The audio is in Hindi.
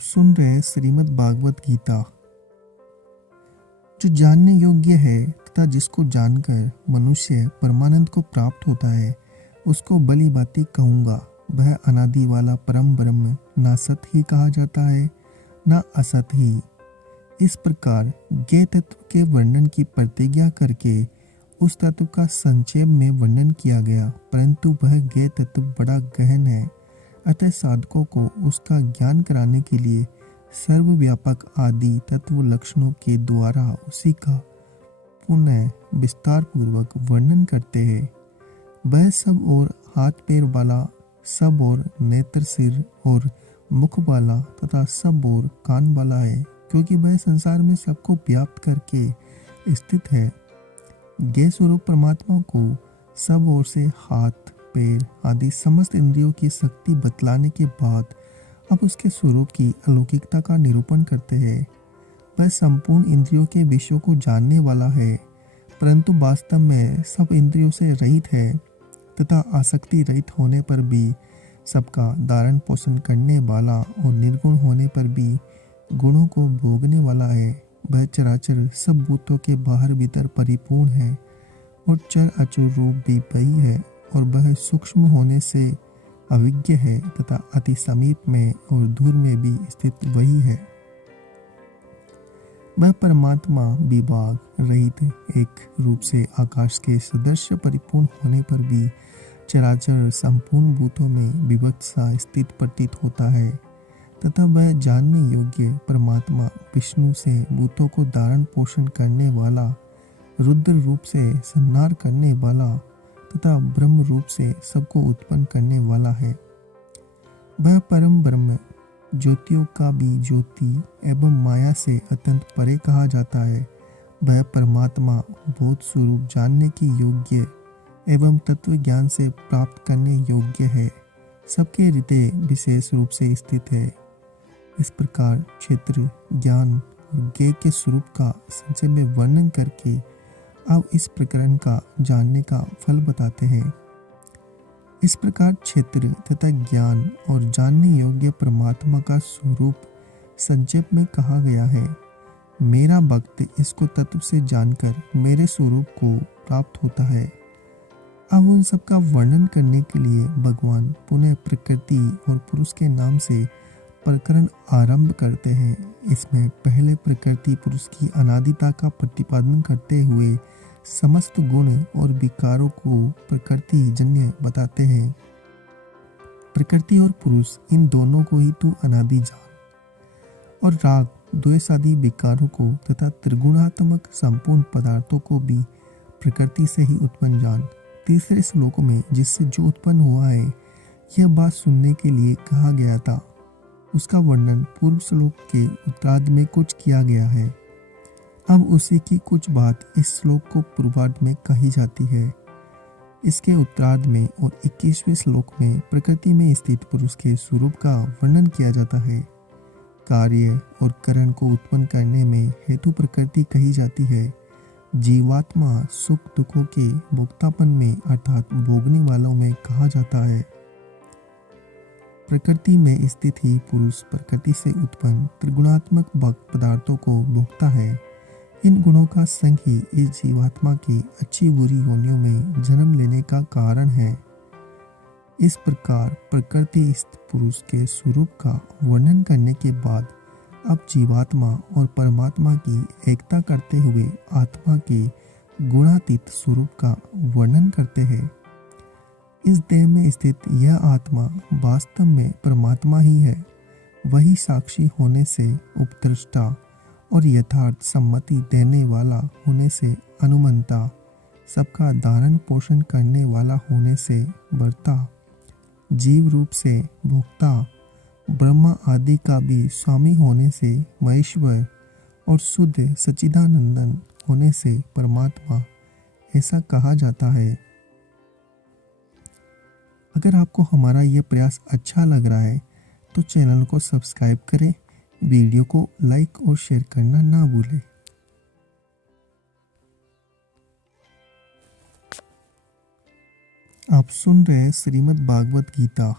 सुन रहे श्रीमद् भागवत गीता, जो जानने योग्य है तथा जिसको जानकर मनुष्य परमानंद को प्राप्त होता है, उसको भली बातें कहूँगा। वह अनादि वाला परम ब्रह्म ना सत ही कहा जाता है, ना असत ही। इस प्रकार ज्ञेय तत्व के वर्णन की प्रतिज्ञा करके उस तत्व का संक्षेप में वर्णन किया गया, परंतु वह ज्ञेय तत्व बड़ा गहन है। अतः साधकों को उसका ज्ञान कराने के लिए सर्वव्यापक आदि तत्व लक्षणों के द्वारा उसी का पुनः विस्तार पूर्वक वर्णन करते हैं। वह सब और हाथ पैर वाला, सब और नेत्र सिर और मुख वाला तथा सब और कान वाला है, क्योंकि वह संसार में सबको व्याप्त करके स्थित है। ज्ञेय स्वरूप परमात्मा को सब ओर से हाथ पैर आदि समस्त इंद्रियों की शक्ति बतलाने के बाद अब उसके स्वरूप की अलौकिकता का निरूपण करते हैं। वह संपूर्ण इंद्रियों के विषयों को जानने वाला है, परंतु वास्तव में सब इंद्रियों से रहित है तथा आसक्ति रहित होने पर भी सबका धारण पोषण करने वाला और निर्गुण होने पर भी गुणों को भोगने वाला है। वह चराचर सब भूतों के बाहर भीतर परिपूर्ण है और चर अचर रूप भी वही है, और वह सूक्ष्म होने से अविज्ञ है तथा अति समीप में और दूर में भी स्थित वही है। वह परमात्मा विभाग रहित एक रूप से आकाश के सदृश परिपूर्ण होने पर भी चराचर संपूर्ण भूतों में विभक्त सा स्थित प्रतीत होता है, तथा वह जानने योग्य परमात्मा विष्णु से भूतों को धारण पोषण करने वाला, रुद्र रूप से संहार करने वाला तथा ब्रह्म रूप से सबको उत्पन्न करने वाला है। वह परम ब्रह्म ज्योतियों का भी ज्योति एवं माया से अत्यंत परे कहा जाता है। वह परमात्मा बोध स्वरूप जानने की योग्य एवं तत्व ज्ञान से प्राप्त करने योग्य है, सबके हृदय विशेष रूप से स्थित है। इस प्रकार क्षेत्र ज्ञान और ज्ञेय के स्वरूप का संक्षेप में वर्णन करके अब इस प्रकरण का जानने का फल बताते हैं। इस प्रकार क्षेत्र तथा ज्ञान और जानने योग्य परमात्मा का स्वरूप संक्षेप में कहा गया है। मेरा भक्त इसको तत्व से जानकर मेरे स्वरूप को प्राप्त होता है। अब उन सब का वर्णन करने के लिए भगवान पुनः प्रकृति और पुरुष के नाम से प्रकरण आरंभ करते हैं। इसमें पहले प्रकृति पुरुष की अनादिता का प्रतिपादन करते हुए समस्त गुण और विकारों को प्रकृति जन्य बताते हैं। प्रकृति और पुरुष इन दोनों को ही तू अनादि जान, और राग द्वेष आदि विकारों को तथा त्रिगुणात्मक संपूर्ण पदार्थों को भी प्रकृति से ही उत्पन्न जान। तीसरे श्लोक में जिससे जो उत्पन्न हुआ है, यह बात सुनने के लिए कहा गया था, उसका वर्णन पूर्व श्लोक के उत्तरार्ध में कुछ किया गया है। अब उसी की कुछ बात इस श्लोक को पूर्वार्ध में कही जाती है। इसके उत्तरार्ध में और 21वें श्लोक में प्रकृति में स्थित पुरुष के स्वरूप का वर्णन किया जाता है। कार्य और करण को उत्पन्न करने में हेतु प्रकृति कही जाती है। जीवात्मा सुख दुखों के भोक्तापन में अर्थात भोगने वालों में कहा जाता है। प्रकृति में स्थित ही पुरुष प्रकृति से उत्पन्न त्रिगुणात्मक पदार्थों को भोगता है। इन गुणों का संग ही इस जीवात्मा की अच्छी बुरी योनियों में जन्म लेने का कारण है। इस प्रकार प्रकृति स्थित पुरुष के स्वरूप का वर्णन करने के बाद अब जीवात्मा और परमात्मा की एकता करते हुए आत्मा के गुणातीत स्वरूप का वर्णन करते हैं। इस देह में स्थित यह आत्मा वास्तव में परमात्मा ही है। वही साक्षी होने से उपद्रष्टा और यथार्थ सम्मति देने वाला होने से अनुमंता, सबका धारण पोषण करने वाला होने से वर्ता, जीव रूप से भोक्ता, ब्रह्मा आदि का भी स्वामी होने से महेश्वर और शुद्ध सच्चिदानंदन होने से परमात्मा, ऐसा कहा जाता है। अगर आपको हमारा यह प्रयास अच्छा लग रहा है तो चैनल को सब्सक्राइब करें, वीडियो को लाइक और शेयर करना ना भूलें। आप सुन रहे श्रीमद् भागवत गीता।